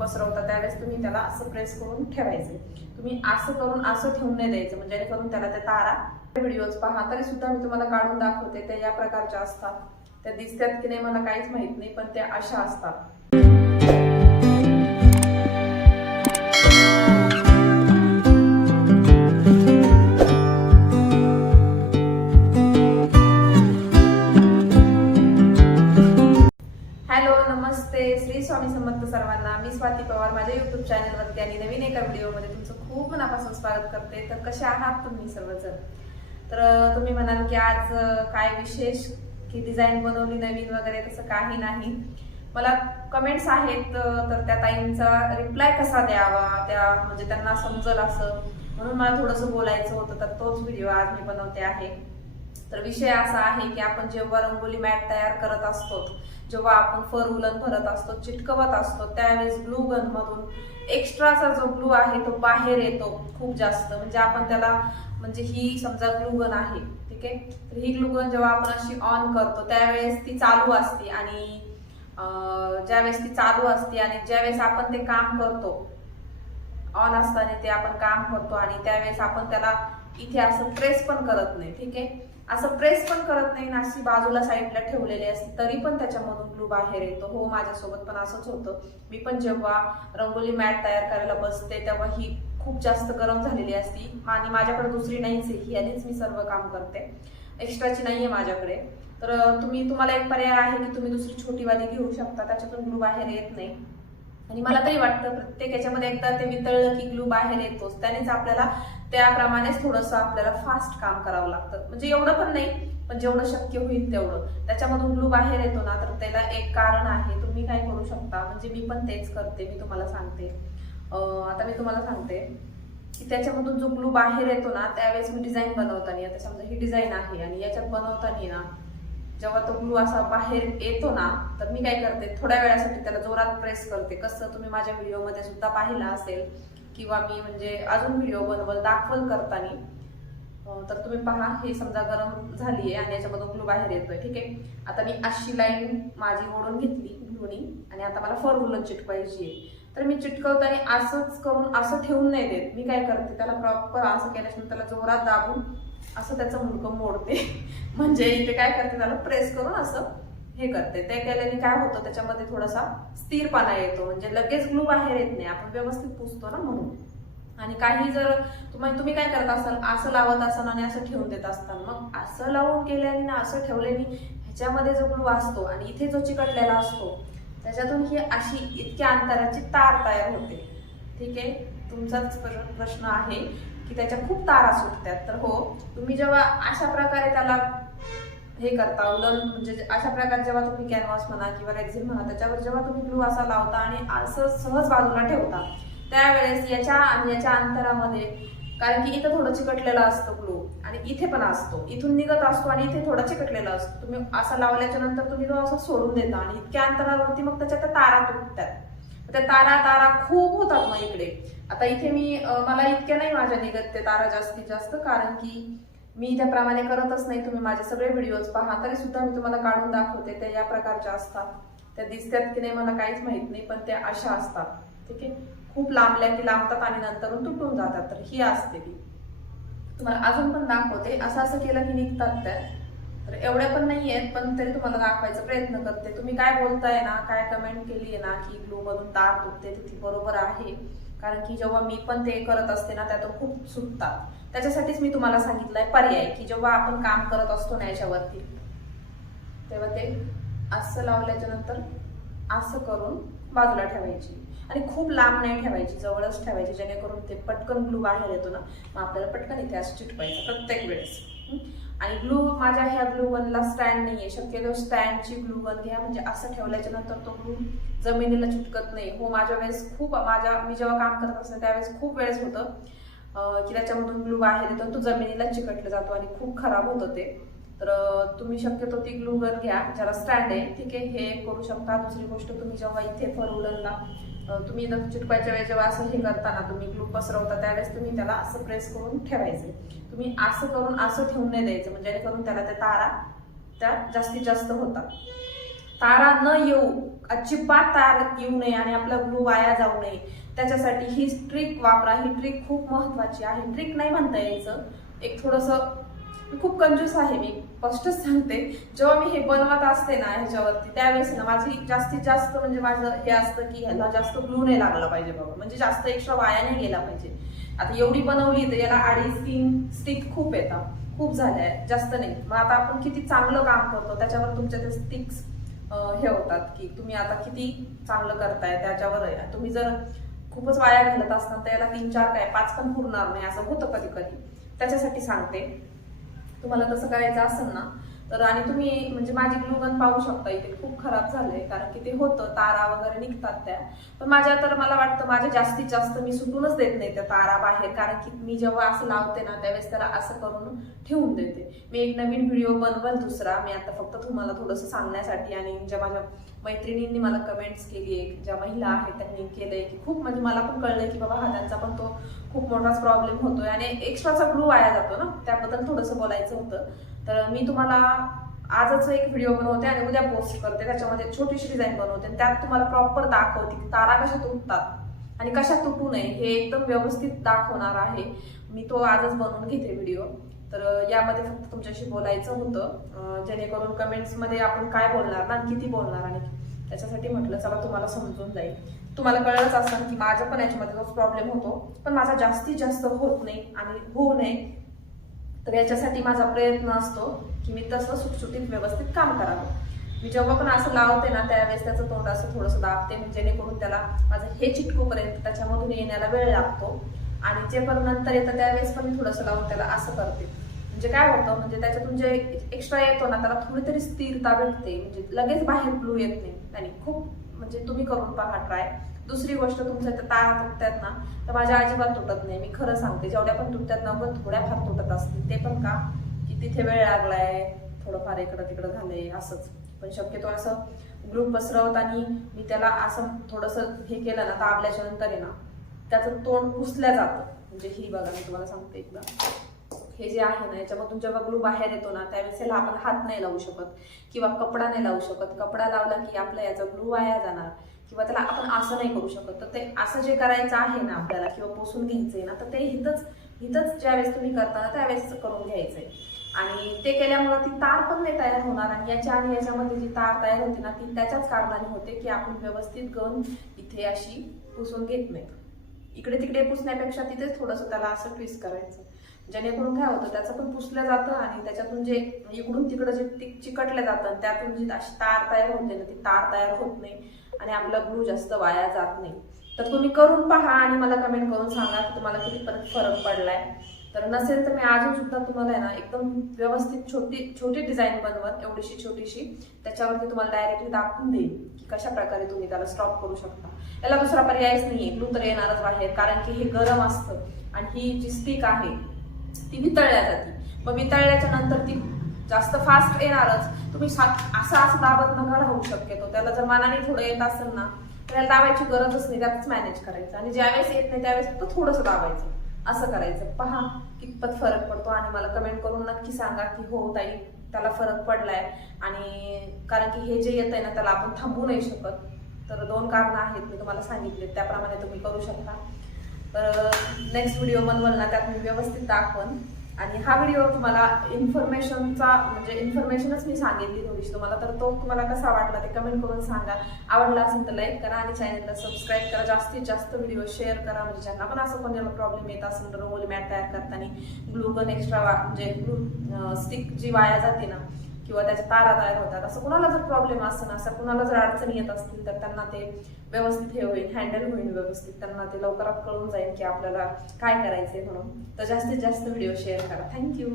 पसरवता त्यावेळेस तुम्ही त्याला असं प्रेस करून ठेवायचं. तुम्ही असं करून असं ठेवून नाही द्यायचं, म्हणजे जेणेकरून त्याला त्या तारा. व्हिडिओज पहा तरी सुद्धा मी तुम्हाला काढून दाखवते. त्या या प्रकारच्या असतात. त्या दिसतात की नाही मला काहीच माहित नाही, पण त्या अशा असतात. श्री स्वामी समर्थ सर्वांना. मी स्वाती पवार माझ्या YouTube चॅनलवरती आणि नवीन एका व्हिडिओमध्ये तुमचं खूप मनापासून स्वागत करते. तर कसे आहात तुम्ही सर्वजण? तर तुम्ही म्हणाल की आज काय विशेष की डिझाईन बनवली नवीन वगैरे, तसं काही नाही. मला कमेंट्स आहेत तर त्या ताईंचा रिप्लाय कसा द्यावा, त्या म्हणजे त्यांना समजल असं, म्हणून मला थोडंसं बोलायचं होतं. तर तोच व्हिडिओ आज मी बनवते आहे. तर विषय असा आहे की आपण जेव्हा रंगोली मॅट तयार करत असतो, जेव्हा आपण फर उलन भरत असतो, चिटकवत असतो, त्यावेळेस ग्लू गन मधून एक्स्ट्राचा जो ग्लू आहे तो बाहेर येतो खूप जास्त. म्हणजे आपण त्याला, म्हणजे ही समजा ग्लू गन आहे, ठीक आहे, तर ही ग्लू गन जेव्हा आपण अशी ऑन करतो त्यावेळेस ती चालू असते, आणि ज्यावेळेस ती चालू असते आणि ज्यावेळेस आपण ते काम करतो, ऑन असताना ते आपण काम करतो, आणि त्यावेळेस आपण त्याला इथे असं प्रेस पण करत नाही, ठीक आहे, असं प्रेस पण करत नाही, अशी बाजूला साईडला ठेवलेली असते तरी पण त्याच्यामधून ग्लू बाहेर येतो. हो, माझ्यासोबत पण असंच होतं. मी पण जेव्हा रंगोली मॅट तयार करायला बसते तेव्हा ही खूप जास्त गरम झालेली असती, आणि माझ्याकडे दुसरी नाहीच आहे, ही यानेच मी सर्व काम करते, एक्स्ट्राची नाहीये माझ्याकडे. तर तुम्हाला एक पर्याय आहे की तुम्ही दुसरी छोटी वाली घेऊ शकता, त्याच्यातून ग्लू बाहेर येत नाही. आणि मला तरी वाटतं प्रत्येक याच्यामध्ये एकदा ते वितळलं की ग्लू बाहेर येतोच, त्यानेच आपल्याला त्याप्रमाणेच थोडंसं आपल्याला फास्ट काम करावं लागतं. म्हणजे एवढं पण नाही, पण जेवढं शक्य होईल तेवढं. त्याच्यामधून ग्लू बाहेर येतो ना, तर त्याला एक कारण आहे. तुम्ही काय करू शकता, म्हणजे मी पण तेच करते, मी तुम्हाला सांगते. आता मी तुम्हाला सांगते की त्याच्यामधून जो ग्लू बाहेर येतो ना, त्यावेळेस मी डिझाईन बनवताना, आता समजा ही डिझाईन आहे आणि याच्यात बनवताना ना, जेव्हा तो ग्लू असा बाहेर येतो ना, तर मी काय करते, थोड्या वेळासाठी त्याला जोरात प्रेस करते. कसं तुम्ही माझ्या व्हिडिओमध्ये सुद्धा पाहिलं असेल, किंवा मी म्हणजे अजून व्हिडिओ दाखवल करताना, तर तुम्ही पहा, हे समजा गरम झाली आहे आणि याच्यामधून ग्लू बाहेर येतोय, ठीक आहे. आता मी अशी लाईन माझी ओढून घेतली ग्लूनी, आणि आता मला फर उलन चिटकवायची आहे. तर मी चिटकवताना असंच करून असं ठेवून नाही देत, मी काय करते, त्याला प्रॉपर असं केल्याशिवाय त्याला जोरात दाबून असं त्याचं मुंडकं मोडते. म्हणजे इथे काय करते, त्याला प्रेस करून असं हे करते. ते केल्याने काय होतं, त्याच्यामध्ये थोडासा स्थिरपणा येतो, म्हणजे लगेच ग्लू बाहेर येत नाही, आपण व्यवस्थित पुसतो ना म्हणून. आणि काही जर तुम्ही काय करत असाल, असं लावत असाल आणि असं ठेवून देत असताल, मग असं लावून केल्याने ना, असं ठेवल्याने ह्याच्यामध्ये जो ग्लू असतो आणि इथे जो चिकटलेला असतो, त्याच्यातून ही अशी इतक्या अंतराची तार तयार होते, ठीक आहे. तुमचाच प्रश्न आहे की त्याच्या खूप तारा सुटतात. तर हो, तुम्ही जेव्हा अशा प्रकारे त्याला हे करता, उलन म्हणजे अशा प्रकारे जेव्हा तुम्ही कॅनव्हास म्हणा किंवा रेक्झिन म्हणा, त्याच्यावर जेव्हा तुम्ही ग्लू असा लावता आणि असं सहज बाजूला ठेवता, त्यावेळेस याच्या आणि याच्या अंतरामध्ये, कारण की इथं थोडं चिकटलेलं असतं ग्लू आणि इथे पण असतो, इथून निघत असतो आणि इथे थोडा चिकटलेला असतो. तुम्ही असं लावल्याच्या नंतर तुम्ही तो असं सोडून देता आणि इतक्या अंतरावरती मग त्याच्या त्या तारा तुटतात. त्या तारा खूप होतात मग इकडे. आता इथे मला इतक्या नाही माझ्या निघत ते तारा जास्तीत जास्त, कारण की मी त्याप्रमाणे करतच नाही. तुम्ही माझे सगळे व्हिडिओज पहा तरी सुद्धा मी तुम्हाला काढून दाखवते. त्या या प्रकारच्या असतात. त्या दिसतात की नाही मला काहीच माहित नाही, पण त्या अशा असतात, ठीक आहे. खूप लांबल्या की लांबतात आणि नंतर तुटून जातात. तर ही असते ती. तुम्हाला अजून पण दाखवते. असं केलं की निघतात त्या. तर एवढ्या पण नाही आहेत, पण तरी तुम्हाला दाखवायचा प्रयत्न करते. तुम्ही काय बोलताय ना, काय कमेंट केली आहे ना की ग्लू मधून तार तुटते, ती बरोबर आहे. कारण की जेव्हा मी पण ते करत असते ना, त्यातून खूप सुटतात. त्याच्यासाठीच मी तुम्हाला सांगितलंय पर्याय, की जेव्हा आपण काम करत असतो ना याच्यावरती, तेव्हा ते असं लावल्याच्या नंतर असं करून बाजूला ठेवायची, आणि खूप लांब नाही ठेवायची, जवळच ठेवायची, जेणेकरून ते पटकन ग्लू बाहेर येतो ना, मग आपल्याला पटकन इथे असं चिटकवायचं प्रत्येक वेळेस. आणि ग्लू, माझ्या ह्या ग्लू गनला स्टँड नाहीये, शक्यतो स्टँडची ग्लू गन घ्या, म्हणजे असं ठेवल्याच्या नंतर तो ग्लू जमिनीला चिटकत नाही. हो, माझ्या वेळेस मी जेव्हा काम करत असते त्यावेळेस खूप वेळेस होतं की त्याच्यामधून ग्लू बाहेर येतो, तो जमिनीला चिकटला जातो आणि खूप खराब होतं ते. तर तुम्ही शक्यतो ती ग्लू गन घ्या ज्याला स्टँड आहे, ठीक आहे, हे करू शकता. दुसरी गोष्ट, तुम्ही जेव्हा इथे फर उलनला तुम्ही चिटकवायच्या वेळेस जेव्हा असं हे करताना, तुम्ही ग्लू पसरवता त्यावेळेस तुम्ही त्याला असं प्रेस करून ठेवायचं. तुम्ही असं करून असं ठेवून नाही द्यायचं, म्हणजे जेणेकरून त्याला त्या तारा त्या जास्तीत जास्त होतात. तारा न येऊ, अजिबात तार येऊ नये आणि आपला ग्लू वाया जाऊ नये, त्याच्यासाठी ही ट्रिक वापरा. ही ट्रिक खूप महत्वाची आहे. ट्रिक नाही म्हणता यायचं, एक थोडंसं खूप कंजूस आहे, मी स्पष्टच सांगते. जेव्हा मी हे बनवत असते ना ह्याच्यावरती, त्यावेळेस ना माझी जास्तीत जास्त म्हणजे माझं हे असतं की ह्याला जास्त ग्लू नाही लागला पाहिजे बाबा, म्हणजे जास्त एक्स्ट्रा वाया नाही गेला पाहिजे. आता एवढी बनवली तर याला 2.5-3 स्टिक खूप येतात, खूप झाल्या, जास्त नाही. मग आता आपण किती चांगलं काम करतो त्याच्यावर तुमच्या ते स्टिक्स हे होतात की तुम्ही आता किती चांगलं करताय त्याच्यावर आहे. तुम्ही जर खूपच वाया घालत असताना तर याला 3-4 काय 5 पण पुरणार नाही, असं होतं कधी कधी. त्याच्यासाठी सांगते, तुम्हाला तसं करायचं असेल ना तर. आणि तुम्ही म्हणजे माझी ग्लूगन पाहू शकता, इथे खूप खराब झालंय, कारण की ते होतं तारा वगैरे निघतात त्या. पण माझ्या तर मला वाटतं माझ्या जास्तीत जास्त मी सुटूनच देत नाही त्या तारा बाहेर, कारण की मी जेव्हा असं लावते ना त्यावेळेस त्याला असं करून ठेवून देते. मी एक नवीन व्हिडिओ बनवल दुसरा, मी आता फक्त तुम्हाला थोडंसं सांगण्यासाठी. आणि ज्या माझ्या मैत्रिणींनी मला कमेंट्स केली आहे, ज्या महिला आहेत त्यांनी केलंय की खूप, म्हणजे मला पण कळलंय की बाबा हा त्यांचा पण तो खूप मोठाच प्रॉब्लेम होतोय आणि एक्स्ट्राचा ग्लू वाया जातो ना, त्याबद्दल थोडंसं बोलायचं होतं. तर मी तुम्हाला आजच एक व्हिडिओ बनवते आणि उद्या पोस्ट करते, त्याच्यामध्ये छोटीशी डिझाईन बनवते आणि त्यात तुम्हाला प्रॉपर दाखवते की तारा कशा तुटतात आणि कशा तुटू नये, हे एकदम व्यवस्थित दाखवणार आहे मी. तो आजच बनवून घेते व्हिडिओ. तर यामध्ये फक्त तुमच्याशी बोलायचं होतं, जेणेकरून कमेंट्समध्ये आपण काय बोलणार ना, किती बोलणार, आणि त्याच्यासाठी म्हटलं चला तुम्हाला समजून जाईल. तुम्हाला कळलंच असेल की माझ्या पण याच्यामध्ये तोच प्रॉब्लेम होतो, पण माझा जास्तीत जास्त होत नाही आणि होऊ नये. तर याच्यासाठी माझा प्रयत्न असतो की मी तसं सुटसुटीत व्यवस्थित काम करावं. मी जेव्हा पण असं लावते ना त्यावेळेस त्याचं तोंड असं थोडंसं दाबते, जेणेकरून त्याला माझं हे चिटकूपर्यंत त्याच्यामधून येण्याला वेळ लागतो. आणि जे पण नंतर येतं त्यावेळेस पण मी थोडंसं लावून त्याला असं करते. म्हणजे काय होतं, म्हणजे त्याच्यातून जे एक्स्ट्रा येतो ना त्याला थोडी तरी स्थिरता भेटते, म्हणजे लगेच बाहेर ग्लू येत नाही. आणि खूप म्हणजे तुम्ही करून पहा ट्राय. दुसरी गोष्ट, तुमच्या त्या तारा तुटतात ना तर माझ्या अजिबात तुटत नाही, मी खरं सांगते. जेवढ्या पण तुटतात ना पण थोड्याफार तुटत असतील, ते पण का की तिथे वेळ लागलाय, थोडंफार इकडं तिकडं झालंय असंच. पण शक्यतो असं ग्लू पसरवताना मी त्याला असं थोडंसं हे केलं ना, दाबल्याच्या नंतर आहे ना त्याचं तोंड पुसल्या जातं. म्हणजे ही बघा मी तुम्हाला सांगते एकदा, हे जे आहे ना याच्यामधून जेव्हा ग्लू बाहेर येतो ना त्यावेळेस याला आपण हात नाही लावू शकत किंवा कपडा नाही लावू शकत. कपडा लावला की आपला याचा ग्लू वाया जाणार, किंवा त्याला आपण असं नाही करू शकत. तर ते असं जे करायचं आहे ना आपल्याला, किंवा पुसून घ्यायचंय ना, तर ते इथंच ज्यावेळेस तुम्ही करता ना त्यावेळेस करून घ्यायचंय. आणि ते केल्यामुळे ती तार पण नाही तयार होणार, आणि याच्या आणि याच्यामध्ये जी तार तयार होते ना ती त्याच्याच कारणाने होते की आपण व्यवस्थित गन इथे अशी पुसून घेत नाही. इकडे तिकडे पुसण्यापेक्षा तिथेच थोडंसं त्याला असं ट्विस्ट करायचं, जेणेकरून काय होतं त्याचं पण पुसलं जातं आणि त्याच्यातून जे इकडून तिकडं जे चिकटलं जातं त्यातून जी अशी तार तयार होते ना ती तार तयार होत नाही आणि आपला ग्लू जास्त वाया जात नाही. तर तुम्ही करून पहा आणि मला कमेंट करून सांगा की तुम्हाला किती फरक पडलाय. तर नसेल तर मी अजून सुद्धा तुम्हाला आहे ना एकदम व्यवस्थित छोटी डिझाईन बनवत, एवढीशी छोटीशी, त्याच्यावरती तुम्हाला डायरेक्टली दाखवून देईल की कशा प्रकारे तुम्ही त्याला स्टॉप करू शकता. याला दुसरा पर्यायच नाहीये, ग्लू तर येणारच बाहेर, कारण की हे गरम असतं आणि ही जी स्टिक आहे ती वितळल्या जाते. मग वितळल्याच्या नंतर ती जास्त फास्ट येणारच. तुम्ही असं दाबत नका राहू शक्यतो. त्याला जर मनाने थोडं येत असेल ना तर त्याला दाबायची गरजच नाही, त्यातच मॅनेज करायचं. आणि ज्यावेळेस येत नाही त्यावेळेस फक्त थोडंसं दाबायचं, असं करायचं. पहा कितपत फरक पडतो आणि मला कमेंट करून नक्की सांगा की हो ताई त्याला फरक पडलाय. आणि कारण की हे जे येत आहे ना त्याला आपण थांबवू नाही शकत. तर 2 कारणं आहेत मी तुम्हाला सांगितले, त्याप्रमाणे तुम्ही करू शकता. तर नेक्स्ट व्हिडिओ बनवल ना त्यात मी व्यवस्थित दाखवन. आणि हा व्हिडिओ तुम्हाला इन्फॉर्मेशनचा म्हणजे इन्फॉर्मेशनच मी सांगितली थोडीशी तुम्हाला. तर तो तुम्हाला कसा वाटला ते कमेंट करून सांगा. आवडला असेल तर लाईक करा आणि चॅनलला सबस्क्राईब करा. जास्तीत जास्त व्हिडिओ शेअर करा, म्हणजे ज्यांना पण असं कोणाला प्रॉब्लेम येत असेल तर रोल मॅट तयार करताना ग्लू गन एक्स्ट्रा म्हणजे ग्लू स्टिक जी वाया जाते ना किंवा त्याच्या तारा तयार होतात, असं कुणाला जर प्रॉब्लेम असेल, असं कुणाला जर अडचणी येत असतील तर त्यांना ते व्यवस्थित हे होईल, हँडल होईल व्यवस्थित, त्यांना ते लवकरात कळून जाईल की आपल्याला काय करायचंय म्हणून. तर जास्तीत जास्त व्हिडिओ शेअर करा. थँक्यू.